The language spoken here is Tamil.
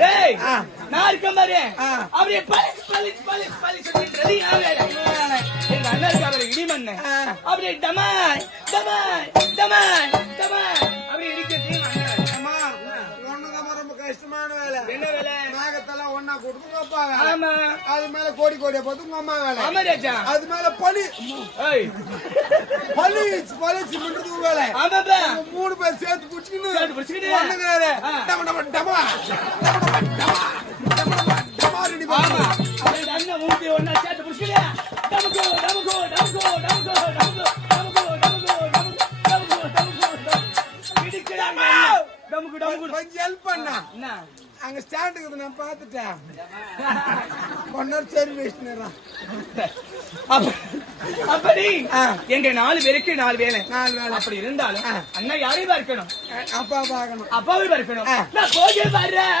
டேய் நான் இருக்கேன் பாரு அப்படியே எங்க அண்ணா இருக்கு அவரு இடிமண்ண அப்படியே டமாய் டமாய் டமாய் டமாய் அப்படி இடிக்கிறது ரொம்ப கஷ்டமான வேலை. என்ன வேலை? நாகத்தெல்லாம் ஒன்னா கொடுத்து வைப்பாங்க. ஆமா. அது மேல கோடி கோடியா பார்த்து உங்க அம்மா வேலை. ஆமா ராஜா. அது மேல பழி பழிச்சுன்றது வேலை. ஆமாப்பா. 3 பேர் சேர்த்து புடிச்சுக்கின்னு ஒண்ணுங்கிறாரு. டம டம டமா ஆமா. அது அண்ணன் மூஞ்சி ஒண்ணா சேர்த்து புடிச்சுக்கியா டமகோ டமகோ டமகோ டமகோ டமகோ டமகோ டமகோ டமகோ இடிக்கறாங்க. டமகோ டமகோ கொஞ்சம் ஹெல்ப் பண்ணா. என்ன? அங்க ஸ்டாண்டுக்கு நான் பாத்துட்டேன். ஒன்னர் சர்வீஸ்னரா. அப்படி எங்க 4 பேருக்கு 4 வேலை. அப்படி இருந்தாலும் அண்ணா யாரையும் பார்க்கணும். அப்பா பார்க்கணும். அப்பாவை பார்க்கணும். நான் போய் வர்றேன்.